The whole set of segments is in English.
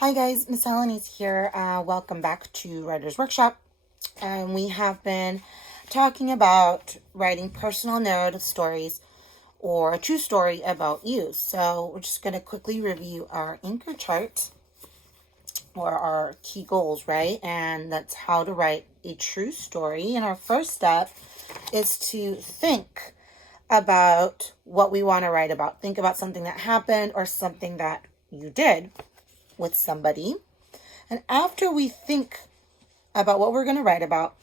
Hi guys, Miss Eleny's here. Welcome back to Writer's Workshop. And we have been talking about writing personal narrative stories or a true story about you. So we're just going to quickly review our anchor chart or our key goals, right? And that's how to write a true story. And our first step is to think about what we want to write about. Think about something that happened or something that you did with somebody. And after we think about what we're going to write about,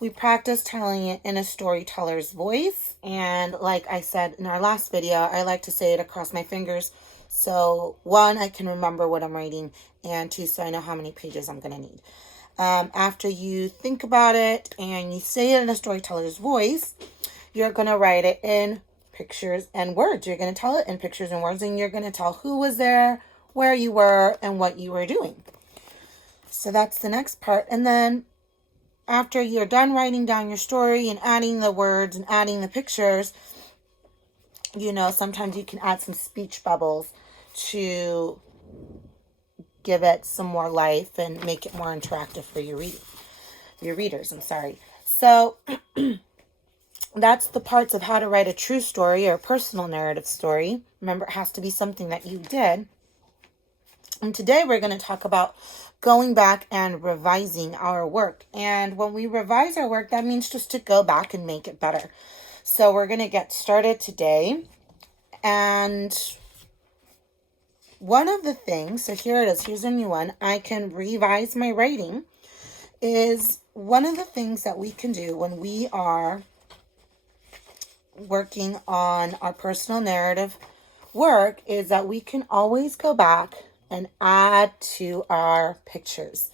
we practice telling it in a storyteller's voice. And like I said in our last video, I like to say it across my fingers. So one, I can remember what I'm writing, and two, so I know how many pages I'm going to need. After you think about it and you say it in a storyteller's voice, you're going to write it in pictures and words. You're going to tell it in pictures and words, and you're going to tell who was there, where you were, and what you were doing. So that's the next part. And then after you're done writing down your story and adding the words and adding the pictures, sometimes you can add some speech bubbles to give it some more life and make it more interactive for your readers. So that's the parts of how to write a true story or a personal narrative story. Remember, it has to be something that you did. And today we're going to talk about going back and revising our work. And when we revise our work, that means just to go back and make it better. So we're going to get started today. And one of the things, so here it is, here's a new one, I can revise my writing, is one of the things that we can do when we are working on our personal narrative work is that we can always go back and add to our pictures.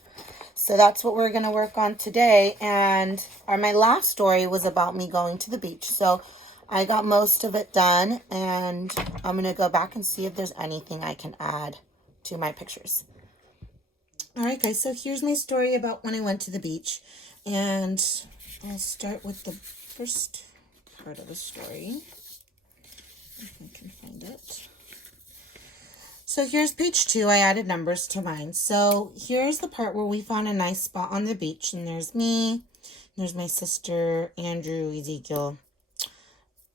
So that's what we're going to work on today. And my last story was about me going to the beach. So I got most of it done, and I'm going to go back and see if there's anything I can add to my pictures. All right, guys, so here's my story about when I went to the beach. And I'll start with the first part of the story, if I can find it. So here's page 2. I added numbers to mine. So here's the part where we found a nice spot on the beach. And there's me, there's my sister, Andrew, Ezekiel,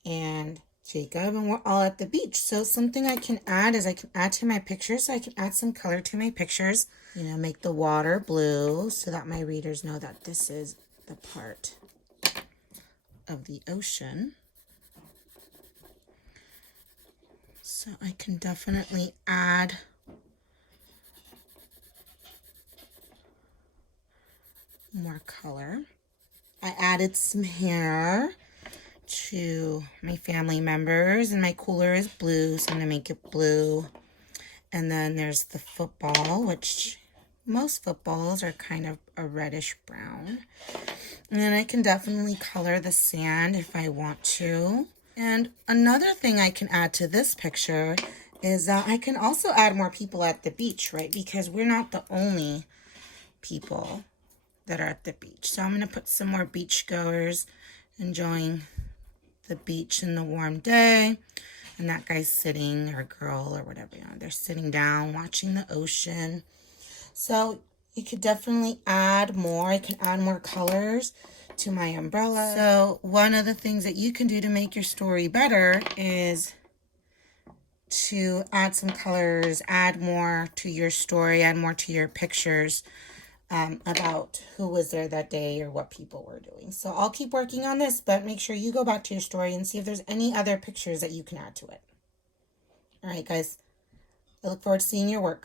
and Jacob. And we're all at the beach. So something I can add is I can add to my pictures. So I can add some color to my pictures. Make the water blue so that my readers know that this is the part of the ocean. So I can definitely add more color. I added some hair to my family members, and my cooler is blue, so I'm going to make it blue. And then there's the football, which most footballs are kind of a reddish brown. And then I can definitely color the sand if I want to. And another thing I can add to this picture is that I can also add more people at the beach, right? Because we're not the only people that are at the beach. So I'm going to put some more beach goers enjoying the beach in the warm day. And that guy's sitting, or girl, or whatever, they're sitting down watching the ocean. So you could definitely add more. I can add more colors to my umbrella. So one of the things that you can do to make your story better is to add some colors, add more to your story, add more to your pictures about who was there that day or what people were doing. So I'll keep working on this, but make sure you go back to your story and see if there's any other pictures that you can add to it. All right, guys. I look forward to seeing your work.